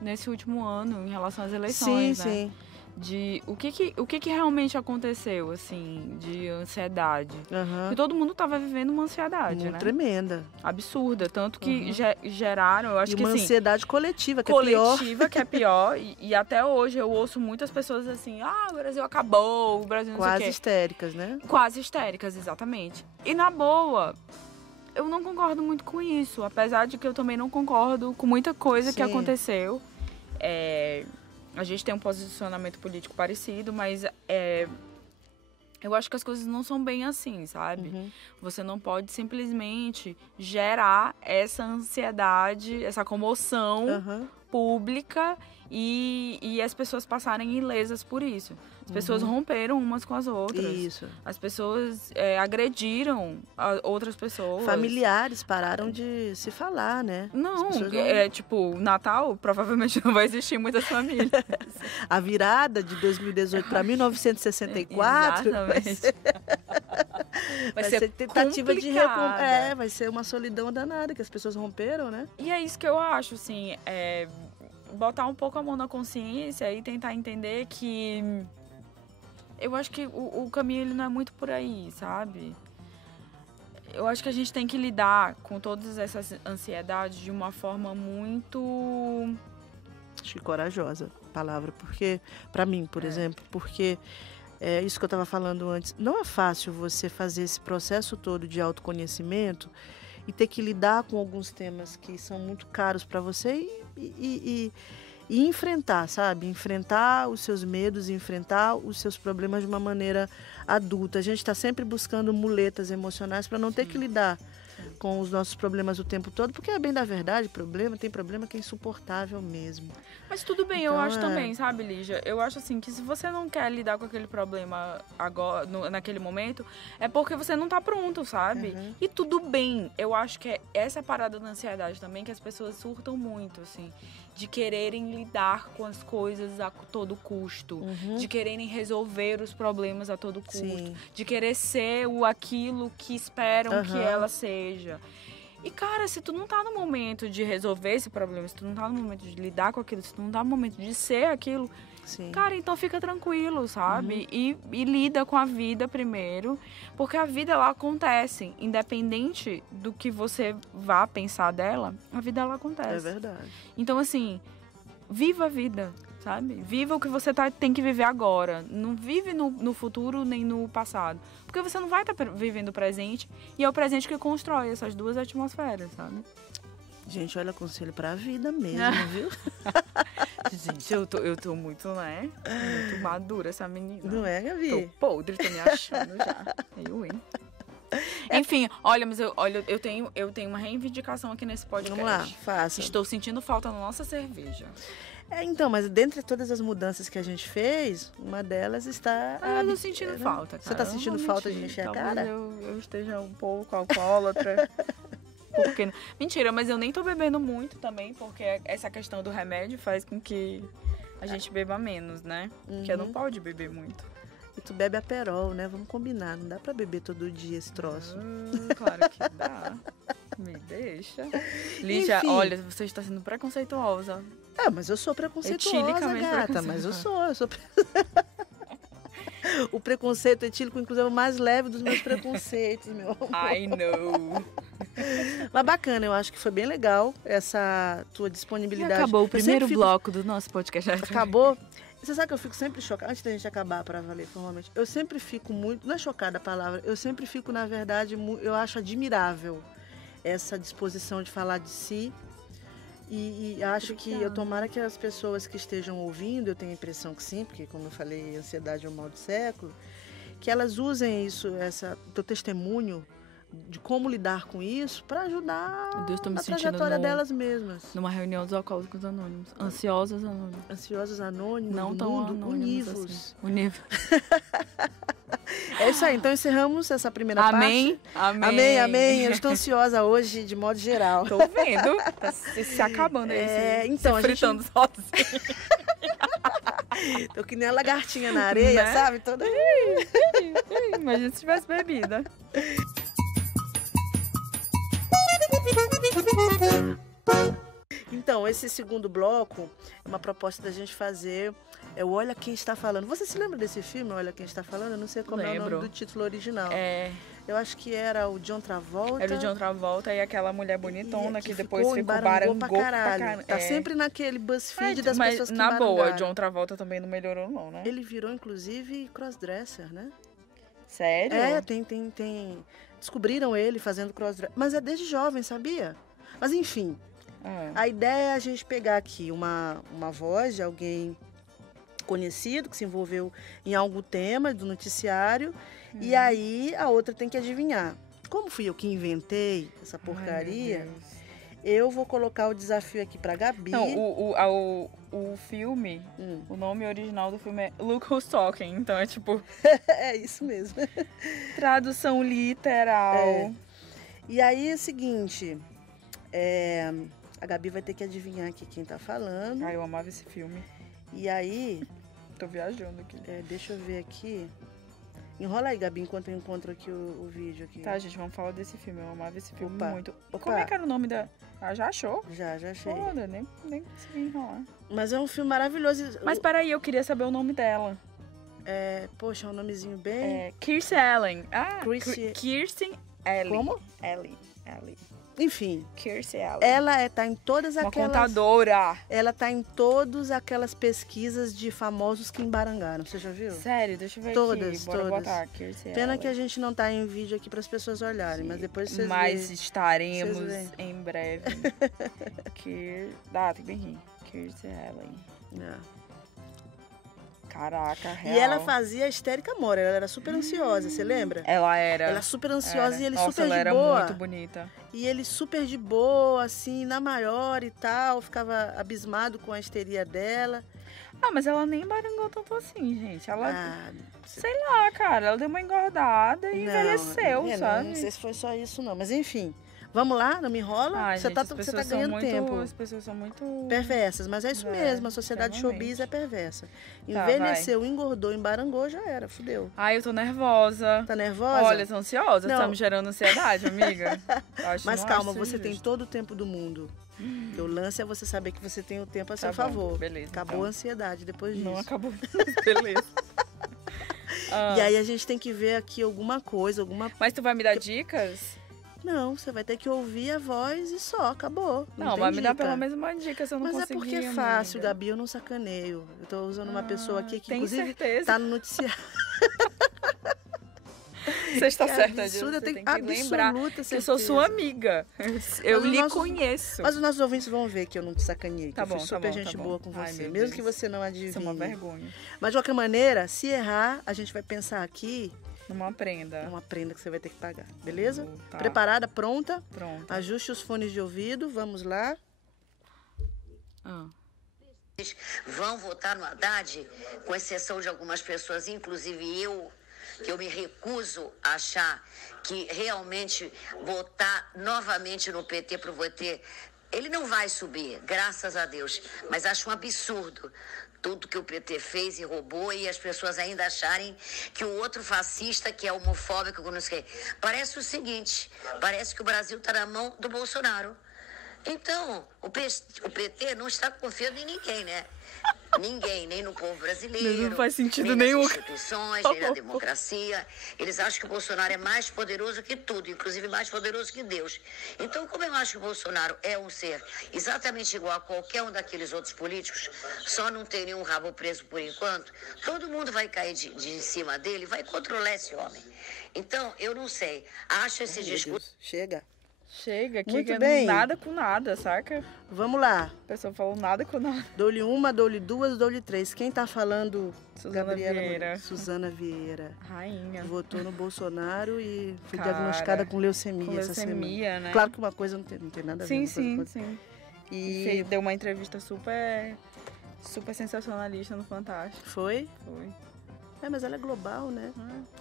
nesse último ano, em relação às eleições, sim, né? Sim. De o que realmente aconteceu, assim, de ansiedade. Porque Uhum. todo mundo tava vivendo uma ansiedade, Muito né? tremenda. Absurda. Tanto que geraram, eu acho E que uma assim... ansiedade coletiva, que é pior. Coletiva, que é pior. E até hoje eu ouço muitas pessoas assim, o Brasil acabou, o Brasil não sei o Quase quê. histéricas, né? Quase histéricas, exatamente. E na boa, eu não concordo muito com isso. Apesar de que eu também não concordo com muita coisa que Sim. aconteceu. A gente tem um posicionamento político parecido, mas eu acho que as coisas não são bem assim, sabe? Você não pode simplesmente gerar essa ansiedade, essa comoção pública e as pessoas passarem ilesas por isso. As pessoas romperam umas com as outras. Isso. As pessoas agrediram outras pessoas. Familiares pararam de se falar, né? Não, As pessoas tipo, Natal provavelmente não vai existir muitas famílias. A virada de 2018 para 1964 Exatamente. vai ser tentativa de complicada. vai ser uma solidão danada que as pessoas romperam, né? E é isso que eu acho, assim, botar um pouco a mão na consciência e tentar entender que eu acho que o caminho ele não é muito por aí, sabe? Eu acho que a gente tem que lidar com todas essas ansiedades de uma forma muito... Acho que corajosa palavra, porque, para mim, por exemplo, porque isso que eu estava falando antes, não é fácil você fazer esse processo todo de autoconhecimento e ter que lidar com alguns temas que são muito caros para você e enfrentar, sabe? Enfrentar os seus medos, enfrentar os seus problemas de uma maneira adulta. A gente está sempre buscando muletas emocionais para não ter que lidar com os nossos problemas o tempo todo, porque é bem da verdade, tem problema que é insuportável mesmo. Mas tudo bem, Então, eu acho também, sabe, Lígia? Eu acho assim, que se você não quer lidar com aquele problema agora, naquele momento, é porque você não tá pronto, sabe? E tudo bem. Eu acho que é essa parada da ansiedade também, que as pessoas surtam muito, assim, de quererem lidar com as coisas a todo custo, de quererem resolver os problemas a todo custo, de querer ser aquilo que esperam que ela seja. E, cara, se tu não tá no momento de resolver esse problema, se tu não tá no momento de lidar com aquilo, se tu não tá no momento de ser aquilo, cara, então fica tranquilo, sabe? E lida com a vida primeiro, porque a vida, ela acontece. Independente do que você vá pensar dela, a vida, ela acontece. É verdade. Então, assim, viva a vida, sabe? Viva o que você tem que viver agora. Não vive no futuro nem no passado. Porque você não vai estar vivendo o presente, e é o presente que constrói essas duas atmosferas, sabe? Gente, olha, conselho pra vida mesmo, viu? Gente, eu tô muito, né? Muito madura essa menina. Não é, Gabi? Tô podre, tô me achando já. Eu, hein? Enfim, olha, mas eu tenho uma reivindicação aqui nesse podcast. Vamos lá, faça. Estou sentindo falta da nossa cerveja. Então, mas dentre todas as mudanças que a gente fez, uma delas está... Eu tô sentindo falta, cara. Você tá sentindo falta de encher a cara? Eu esteja um pouco alcoólatra. Porque... Mentira, mas eu nem tô bebendo muito também, porque essa questão do remédio faz com que a gente beba menos, né? Porque não pode beber muito. E tu bebe Aperol, né? Vamos combinar, não dá pra beber todo dia esse troço. Claro que dá. Me deixa. Lígia, enfim, olha, você está sendo preconceituosa. Mas eu sou preconceituosa, gata. Mas eu sou O preconceito etílico, inclusive, é o mais leve dos meus preconceitos, meu amor. I know. Mas bacana, eu acho que foi bem legal essa tua disponibilidade. Acabou o primeiro bloco do nosso podcast. Acabou? Você sabe que eu fico sempre chocada, antes da gente acabar para valer formalmente, eu sempre fico muito, não é chocada a palavra, eu sempre fico, na verdade, eu acho admirável essa disposição de falar de si. E acho que tomara que as pessoas que estejam ouvindo, eu tenho a impressão que sim, porque como eu falei, ansiedade é o mal do século, que elas usem isso, teu testemunho de como lidar com isso para ajudar a trajetória delas mesmas. Numa reunião dos Alcoólicos Anônimos. Ansiosos Anônimos. Ansiosos Anônimos, não tão anônimos assim. Univos. É isso aí, então encerramos essa primeira parte. Amém. Eu estou ansiosa hoje, de modo geral. Tô vendo. Tá se acabando aí. Então, se fritando sozinho. Tô que nem a lagartinha na areia, né? Sabe? Toda... Imagina se tivesse bebida. Então, esse segundo bloco é uma proposta da gente fazer o Olha Quem Está Falando. Você se lembra desse filme, Olha Quem Está Falando? Eu não sei como é o nome do título original. Eu acho que era o John Travolta. Era o John Travolta e aquela mulher bonitona que depois ficou barangou pra caralho. Tá sempre naquele BuzzFeed das pessoas que na boa, o John Travolta também não melhorou não, né? Ele virou, inclusive, crossdresser, né? Sério? Tem... Descobriram ele fazendo crossdresser. Mas é desde jovem, sabia? Mas enfim, a ideia é a gente pegar aqui uma voz de alguém conhecido, que se envolveu em algum tema do noticiário, e aí a outra tem que adivinhar. Como fui eu que inventei essa porcaria, eu vou colocar o desafio aqui pra Gabi. Não, o filme, o nome original do filme é Look Who's Talking, então é tipo... É isso mesmo. Tradução literal. E aí é o seguinte... A Gabi vai ter que adivinhar aqui quem tá falando. Eu amava esse filme. E aí... Tô viajando aqui. Deixa eu ver aqui. Enrola aí, Gabi, enquanto eu encontro aqui o vídeo aqui. Tá, gente, vamos falar desse filme. Eu amava esse filme muito. Como é que era o nome da... já achou? Já achei. Foda, nem consegui enrolar. Mas é um filme maravilhoso. Mas peraí, eu queria saber o nome dela. Poxa, um nomezinho bem... Kirsten Allen. Kirsten Allen. Como? Ellie. Enfim, Kirstie Alley. ela tá em todas Uma aquelas... contadora. Ela tá em todas aquelas pesquisas de famosos que embarangaram. Você já viu? Sério, deixa eu ver Todas, aqui. Bora todas. botar Kirstie Pena Alley. que a gente não tá em vídeo aqui para as pessoas olharem, mas depois vocês Mas veem. estaremos Vocês veem. em breve. Tem bem aqui. Kirstie Alley. É. Caraca, real. E ela fazia a histérica Mora, ela era super ansiosa, você lembra? Ela era. Ela super ansiosa era. e ele Nossa, super ela de era boa. muito bonita. E ele super de boa, assim, na maior e tal, ficava abismado com a histeria dela. Ah, mas ela nem barangou tanto assim, gente. Ela, Ah, sei lá, cara, ela deu uma engordada e envelheceu, sabe? Não sei se foi só isso não, mas enfim. Vamos lá, não me enrola. Ai, você gente, tá as pessoas ganhando são muito, tempo. As pessoas são muito... Perversas, mas é isso mesmo, a sociedade extremamente. showbiz é perversa. Tá, Envelheceu, engordou, embarangou, já era, fudeu. Ai, eu tô nervosa. Tá nervosa? Olha, tô ansiosa. Não. Tá me gerando ansiedade, amiga. Eu acho- Mas não calma, acho você isso tem justo. todo o tempo do mundo. O lance é você saber que você tem o tempo a seu Tá bom, favor. beleza, Acabou então. a ansiedade depois disso. Não acabou. Beleza. Ah, E aí a gente tem que ver aqui alguma coisa, Mas tu vai me dar dicas? Não, você vai ter que ouvir a voz e só, acabou. Não, tem mas me dá dica. pelo menos uma dica se eu não Mas conseguir, é porque é fácil, amiga. Gabi, eu não sacaneio. Eu tô usando uma pessoa aqui que, tem inclusive, certeza. tá no noticiário. Você está Que certa disso. absurdo, eu Você tenho tem que lembrar absoluta que eu sou certeza. sua amiga. Eu Mas os lhe nossos- conheço. Mas os nossos ouvintes vão ver que eu não te sacaneei, que Tá eu fui bom, tá super bom, gente tá bom. boa com Ai, você, meu mesmo Deus. que você não adivinhe. Isso é uma vergonha. Mas de qualquer maneira, se errar, a gente vai pensar aqui Numa prenda. numa prenda que você vai ter que pagar, beleza? Tá. Preparada, pronta? Pronto. Ajuste os fones de ouvido, vamos lá. Ah. Vão votar no Haddad, com exceção de algumas pessoas, inclusive eu, que eu me recuso a achar que realmente votar novamente no PT para o VT, ele não vai subir, graças a Deus, mas acho um absurdo tudo que o PT fez e roubou e as pessoas ainda acharem que o outro fascista, que é homofóbico, que não sei o quê. Parece o seguinte, parece que o Brasil está na mão do Bolsonaro. Então, o PT não está confiando em ninguém, né? Ninguém, nem no povo brasileiro, Não faz sentido nem nenhum. nas instituições, nem na democracia. Eles acham que o Bolsonaro é mais poderoso que tudo, inclusive mais poderoso que Deus. Então, como eu acho que o Bolsonaro é um ser exatamente igual a qualquer um daqueles outros políticos, só não tem nenhum rabo preso por enquanto, todo mundo vai cair de cima dele, vai controlar esse homem. Então, eu não sei, acho esse Meu discurso... Deus, chega. Chega, que Muito é bem. nada com nada, saca? Vamos lá. A pessoa falou nada com nada. Dou-lhe uma, dou-lhe duas, dou-lhe três. Quem tá falando? Suzana Gabriela Vieira. Suzana Vieira. Rainha. Votou no Bolsonaro e foi Cara, diagnosticada com leucemia, com essa leucemia, semana. né? Claro que uma coisa não tem nada a ver. Sim, uma coisa com sim, outra. sim. E Deu uma entrevista super sensacionalista no Fantástico. foi? Foi. É, mas ela é global, né?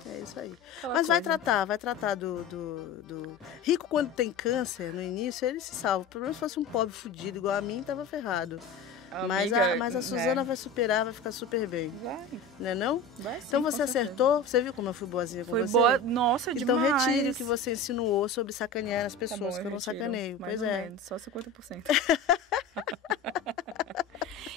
É isso aí. Aquela Mas vai coisa. tratar do... Rico, quando tem câncer, no início, ele se salva. Pelo menos se fosse um pobre fudido igual a mim, tava ferrado. Mas Amiga, a Suzana né? vai superar, vai ficar super bem. Vai, Né não? vai sim, Então com você certeza. acertou? Você viu como eu fui boazinha com Foi você? boa. Nossa, Então demais. retire o que você insinuou sobre sacanear as Tá pessoas, bom, que eu não retiro. sacaneio. Mais Pois ou é. menos, só 50%.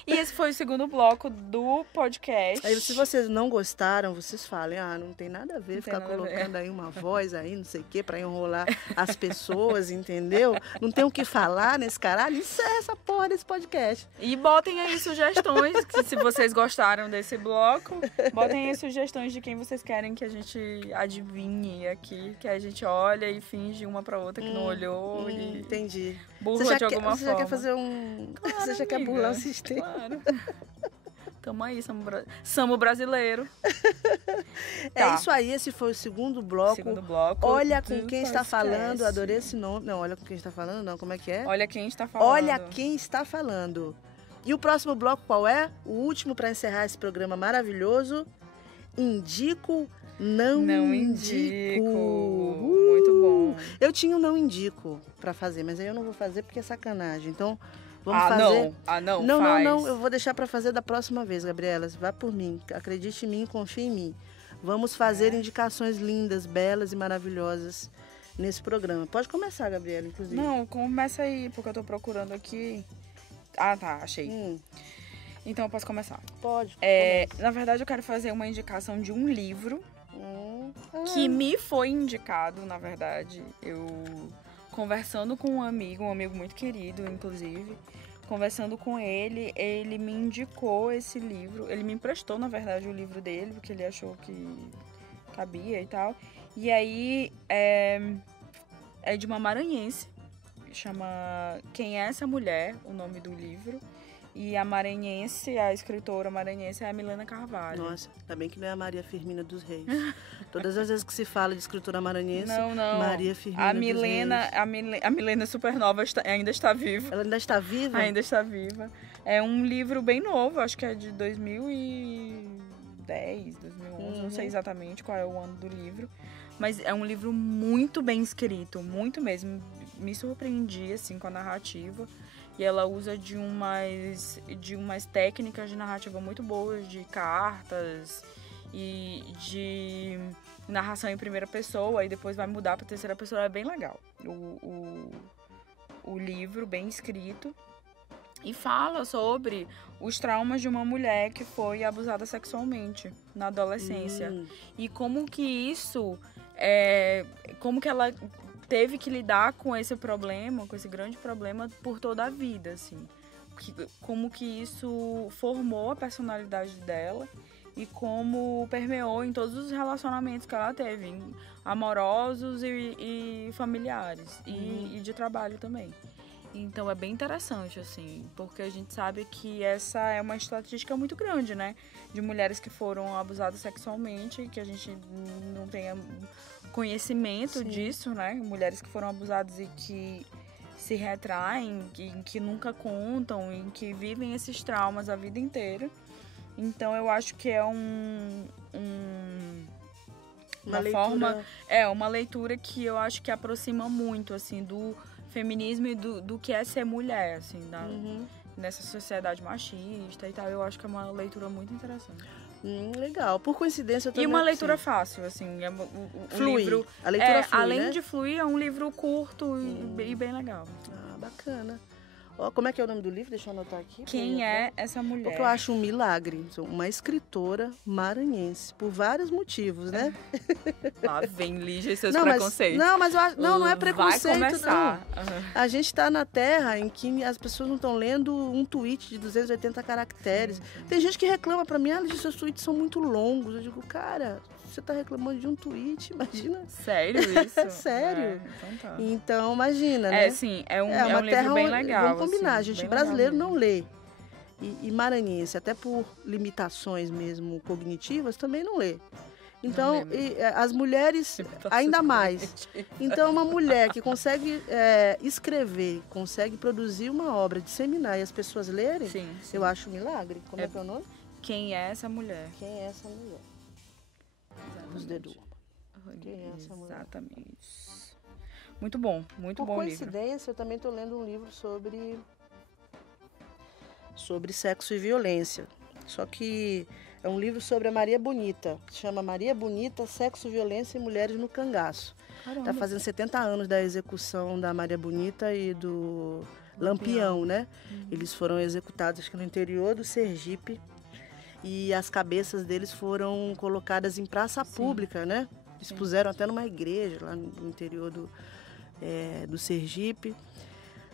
E esse foi o segundo bloco do podcast. Aí se vocês não gostaram, vocês falem, não tem nada a ver Não tem ficar nada a ver. colocando aí uma voz aí, não sei o quê, pra enrolar as pessoas, entendeu? Não tem o que falar nesse caralho, encerra essa porra desse podcast. E botem aí sugestões, que se vocês gostaram desse bloco, botem aí sugestões de quem vocês querem que a gente adivinhe aqui, que a gente olha e finge uma pra outra que não olhou e Entendi. burla de alguma você forma. já quer fazer um... Claro, você já quer amiga, burlar o sistema. Claro. Tamo aí, Samo brasileiro. É Tá. isso aí, esse foi o segundo bloco. Segundo bloco. Olha do com quem está podcast. falando, adorei esse nome. Não, olha com quem está falando, não, como é que é? Olha quem está falando. Olha quem está falando. E o próximo bloco qual é? O último para encerrar esse programa maravilhoso. Indico, não indico. Muito bom. Eu tinha um não indico para fazer, mas aí eu não vou fazer porque é sacanagem. Então, vamos fazer. Não, Não, faz. não, eu vou deixar para fazer da próxima vez, Gabriela. Vá por mim, acredite em mim, confie em mim. Vamos fazer indicações lindas, belas e maravilhosas nesse programa. Pode começar, Gabriela, inclusive. Não, começa aí, porque eu tô procurando aqui. Ah, tá, achei. Então eu posso começar. Pode. Na verdade, eu quero fazer uma indicação de um livro Ah, que me foi indicado, na verdade. Eu conversando com um amigo muito querido, inclusive, conversando com ele, ele me indicou esse livro. Ele me emprestou, na verdade, o livro dele, porque ele achou que cabia e tal. E aí, é de uma maranhense, chama Quem é essa mulher, o nome do livro. E a maranhense, a escritora maranhense é a Milena Carvalho. Nossa, ainda bem que não é a Maria Firmina dos Reis. Todas as vezes que se fala de escritora maranhense, Não. Maria Firmina dos Reis. A Milena Supernova ainda está viva. Ela ainda está viva? Ainda está viva. É um livro bem novo, acho que é de 2010, 2011, não sei exatamente qual é o ano do livro. Mas é um livro muito bem escrito, muito mesmo. Me surpreendi, assim, com a narrativa. E ela usa de umas técnicas de narrativa muito boas, de cartas e de narração em primeira pessoa, e depois vai mudar para terceira pessoa. É bem legal o livro, bem escrito. E fala sobre os traumas de uma mulher que foi abusada sexualmente na adolescência. E como que isso... como que ela teve que lidar com esse problema, com esse grande problema por toda a vida, assim. Como que isso formou a personalidade dela e como permeou em todos os relacionamentos que ela teve, amorosos e familiares, e de trabalho também. Então é bem interessante, assim, porque a gente sabe que essa é uma estatística muito grande, né? De mulheres que foram abusadas sexualmente, que a gente não tenha conhecimento disso, né? Mulheres que foram abusadas e que se retraem, que nunca contam, e que vivem esses traumas a vida inteira. Então eu acho que é uma leitura que eu acho que aproxima muito, assim, do feminismo e do que é ser mulher, assim, nessa sociedade machista e tal. Eu acho que é uma leitura muito interessante. Legal. Por coincidência, eu também... E uma leitura fácil, assim. Flui. Livro, a leitura flui, além né? de fluir, é um livro curto e bem legal. Ah, bacana. Ó, como é que é o nome do livro? Deixa eu anotar aqui. Quem é essa mulher? Porque eu acho um milagre. Sou uma escritora maranhense, por vários motivos, né? Lá vem Lígia e seus preconceitos. Mas eu acho, não é preconceito, vai começar. não. A gente está na terra em que as pessoas não estão lendo um tweet de 280 caracteres. Tem gente que reclama pra mim, seus tweets são muito longos. Eu digo, cara, você tá reclamando de um tweet, imagina. Sério isso? Sério. Então tá. Então, imagina, né? Sim, é um livro bem legal. Vamos combinar, assim, a gente brasileiro não lê. E maranhense, até por limitações mesmo cognitivas, também não lê. Então, as mulheres ainda mais. Então, uma mulher que consegue escrever, consegue produzir uma obra, disseminar e as pessoas lerem, eu acho um milagre. Como é que é o nome? Quem é essa mulher? Quem é essa mulher? Os dedos. Quem é essa mulher? Exatamente. Muito bom, muito bom livro. Por coincidência, eu também estou lendo um livro sobre sexo e violência. Só que é um livro sobre a Maria Bonita. Chama Maria Bonita, Sexo, Violência e Mulheres no Cangaço. Está fazendo 70 anos da execução da Maria Bonita e do Lampião, né? Eles foram executados, acho que no interior do Sergipe. E as cabeças deles foram colocadas em praça pública, né? Expuseram até numa igreja lá no interior do Sergipe.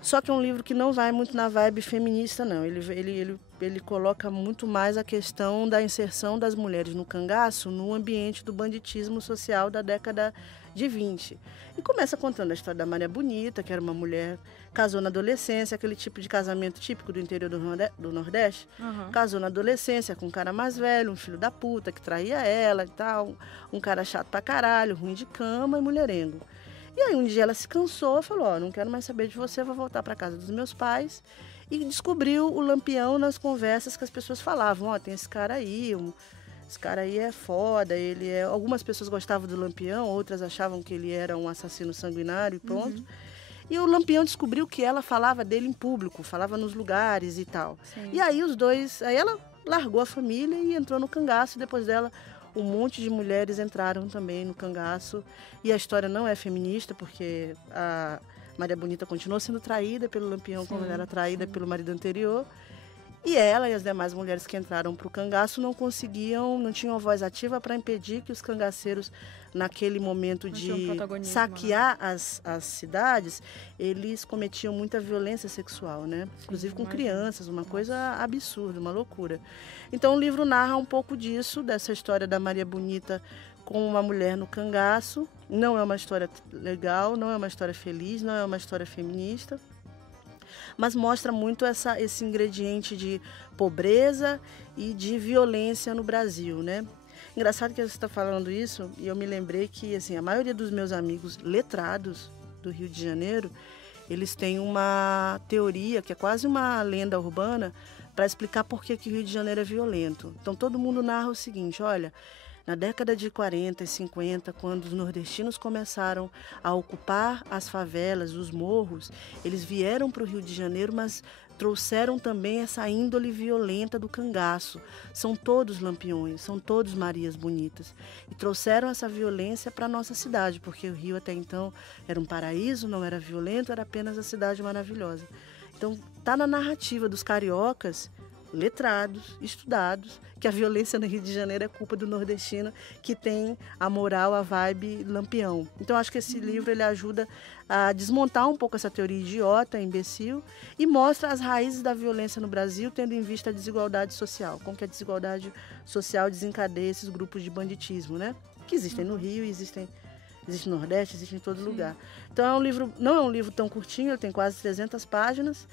Só que é um livro que não vai muito na vibe feminista, não. Ele coloca muito mais a questão da inserção das mulheres no cangaço no ambiente do banditismo social da década de 20. E começa contando a história da Maria Bonita, que era uma mulher, casou na adolescência, aquele tipo de casamento típico do interior do Nordeste. Casou na adolescência com um cara mais velho, um filho da puta, que traía ela e tal, um cara chato pra caralho, ruim de cama e mulherengo. E aí um dia ela se cansou, falou, não quero mais saber de você, vou voltar para casa dos meus pais. E descobriu o Lampião nas conversas que as pessoas falavam, tem esse cara aí, esse cara aí é foda, Algumas pessoas gostavam do Lampião, outras achavam que ele era um assassino sanguinário e pronto. E o Lampião descobriu que ela falava dele em público, falava nos lugares e tal. E aí aí ela largou a família e entrou no cangaço, e depois dela um monte de mulheres entraram também no cangaço. E a história não é feminista, porque a Maria Bonita continuou sendo traída pelo Lampião como ela era traída pelo marido anterior. E ela e as demais mulheres que entraram para o cangaço não tinham voz ativa para impedir que os cangaceiros, naquele momento de saquear, né, as cidades, eles cometiam muita violência sexual, né? Sim, inclusive com crianças, uma coisa absurda, uma loucura. Então o livro narra um pouco disso, dessa história da Maria Bonita com uma mulher no cangaço. Não é uma história legal, não é uma história feliz, não é uma história feminista, mas mostra muito esse ingrediente de pobreza e de violência no Brasil, né? Engraçado que você está falando isso, e eu me lembrei que assim, a maioria dos meus amigos letrados do Rio de Janeiro, eles têm uma teoria, que é quase uma lenda urbana, para explicar por que o Rio de Janeiro é violento. Então todo mundo narra o seguinte: olha, na década de 40 e 50, quando os nordestinos começaram a ocupar as favelas, os morros, eles vieram para o Rio de Janeiro, mas trouxeram também essa índole violenta do cangaço. São todos lampiões, são todos Marias Bonitas. E trouxeram essa violência para a nossa cidade, porque o Rio até então era um paraíso, não era violento, era apenas a cidade maravilhosa. Então está na narrativa dos cariocas, letrados, estudados, que a violência no Rio de Janeiro é culpa do nordestino, que tem a moral, a vibe lampião. Então acho que esse livro ele ajuda a desmontar um pouco essa teoria idiota, imbecil, e mostra as raízes da violência no Brasil, tendo em vista a desigualdade social, como que a desigualdade social desencadeia esses grupos de banditismo, né? Que existem no Rio, existe no Nordeste, existe em todo lugar. Então é um livro, não é um livro tão curtinho, ele tem quase 300 páginas,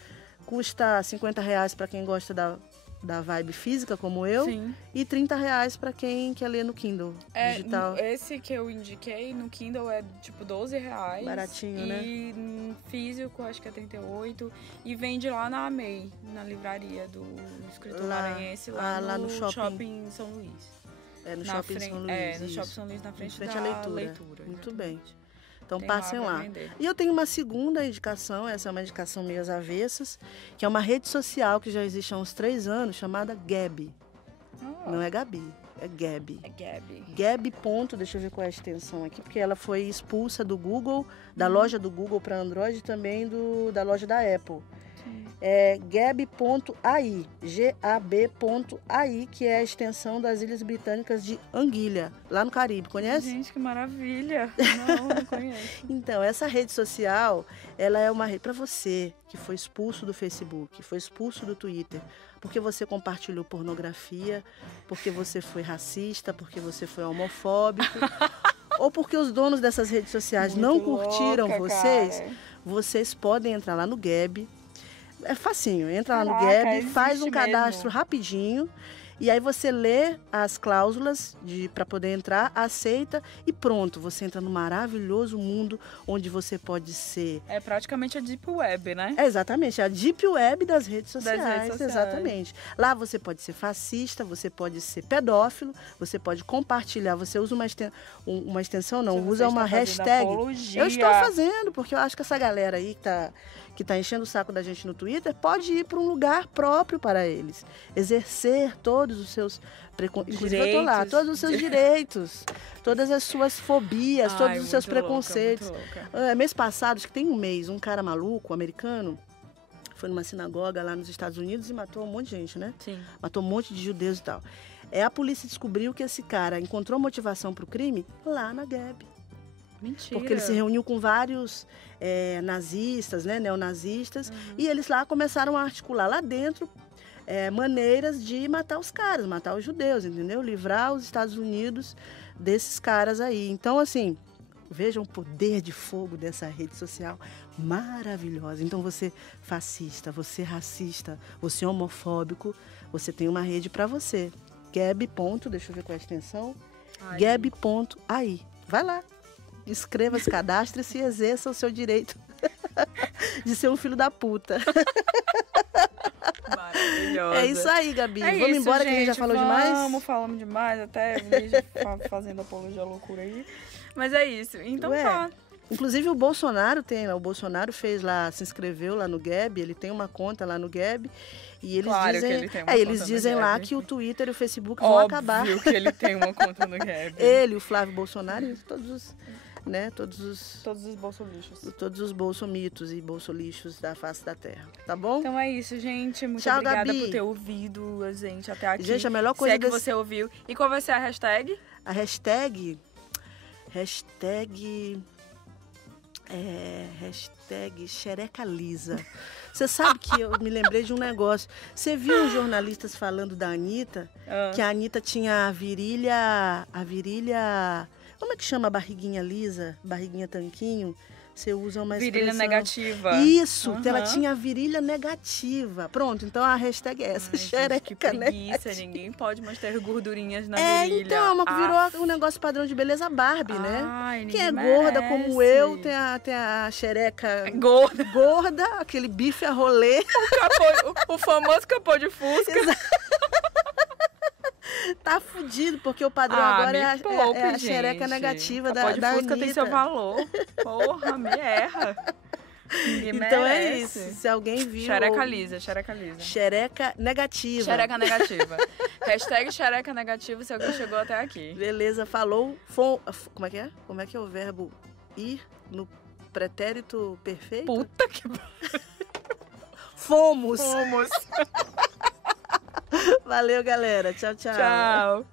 custa R$50 para quem gosta da vibe física, como eu. Sim. E R$30 para quem quer ler no Kindle digital. Esse que eu indiquei no Kindle é tipo R$12. Baratinho, né? E físico acho que é 38. E vende lá na AMEI, na livraria do escritor maranhense, lá no shopping São Luís. No Shopping São Luís. No Shopping São Luís, na frente da leitura. Muito bem. Então passem lá. E eu tenho uma segunda indicação, essa é uma indicação meio às avessas, que é uma rede social que já existe há uns 3 anos, chamada Gabi. Não é Gabi, é Gabi. É Gabi. Gabi. Deixa eu ver qual é a extensão aqui, porque ela foi expulsa do Google, da loja do Google para Android e também da loja da Apple. É Gabi.ai, Gab.ai, que é a extensão das Ilhas Britânicas de Anguilha, lá no Caribe. Conhece? Gente, que maravilha! Não conheço. Então, essa rede social, ela é uma rede para você que foi expulso do Facebook, foi expulso do Twitter, porque você compartilhou pornografia, porque você foi racista, porque você foi homofóbico, ou porque os donos dessas redes sociais não curtiram vocês, cara. Vocês podem entrar lá no Gabi. É facinho, entra lá no Gabi, faz um cadastro rapidinho e aí você lê as cláusulas para poder entrar, aceita e pronto, você entra no maravilhoso mundo onde você pode ser... É praticamente a Deep Web, né? É exatamente, a Deep Web das redes sociais. Exatamente. Lá você pode ser fascista, você pode ser pedófilo, você pode compartilhar, você usa uma extensão, não, usa uma hashtag. Apologia. Eu estou fazendo, porque eu acho que essa galera aí que está enchendo o saco da gente no Twitter, pode ir para um lugar próprio para eles. Exercer todos os seus inclusive eu tô lá, todos os seus direitos, todas as suas fobias, todos os seus preconceitos. Mês passado, acho que tem um mês, um cara maluco, americano, foi numa sinagoga lá nos Estados Unidos e matou um monte de gente, né? Sim. Matou um monte de judeus e tal. A polícia descobriu que esse cara encontrou motivação para o crime lá na Gabi. Mentira. Porque ele se reuniu com vários nazistas, né, neonazistas, e eles lá começaram a articular lá dentro maneiras de matar os caras, matar os judeus, entendeu? Livrar os Estados Unidos desses caras aí. Então, assim, vejam o poder de fogo dessa rede social maravilhosa. Então, você fascista, você racista, você homofóbico, você tem uma rede para você. Gabi. Deixa eu ver qual é a extensão. Gabi.ai. Vai lá. Escreva, se cadastre e exerça o seu direito de ser um filho da puta. Maravilhosa. É isso aí, Gabi. Vamos embora, gente, que a gente já falou demais? Falamos demais, até fazendo apologia à loucura aí. Mas é isso. Então tá. Inclusive o Bolsonaro o Bolsonaro fez lá, se inscreveu lá no Gabi, ele tem uma conta lá no Gabi. E eles dizem, que ele tem uma eles dizem lá que o Twitter e o Facebook vão acabar. Óbvio que ele tem uma conta no Gabi. Ele, o Flávio Bolsonaro e todos os né? Todos os bolsomitos e bolsolixos da face da terra, tá bom? Então é isso, gente. Muito Tchau, obrigada Gabi. por ter ouvido a gente até aqui. Gente, a melhor coisa Se é que você ouviu. E qual vai ser a hashtag? A hashtag xereca lisa. Você sabe que eu me lembrei de um negócio. Você viu os jornalistas falando da Anitta? Que a Anitta tinha a virilha... Como é que chama a barriguinha lisa? Barriguinha tanquinho? Você usa uma Virilha expressão... negativa. Isso, ela tinha a virilha negativa. Pronto, então a hashtag é essa, xereca gente, que preguiça, negativa. Ninguém pode mais ter gordurinhas na virilha. Então, mas virou um negócio padrão de beleza Barbie, né? Ai, Quem é ninguém gorda merece. como eu, tem a xereca gorda, aquele bife a rolê. O famoso capô de Fusca. Tá fudido, porque o padrão agora é a xereca negativa da Anitta. Capô de Fusca tem seu valor. Porra, me erra. Ninguém então merece. É isso. Se alguém viu... Xereca lisa. Xereca negativa. Xereca negativa. Hashtag xereca negativa se alguém chegou até aqui. Beleza, falou. Como é que é? Como é que é o verbo ir no pretérito perfeito? Puta que... Fomos. Valeu, galera. Tchau, tchau. Tchau.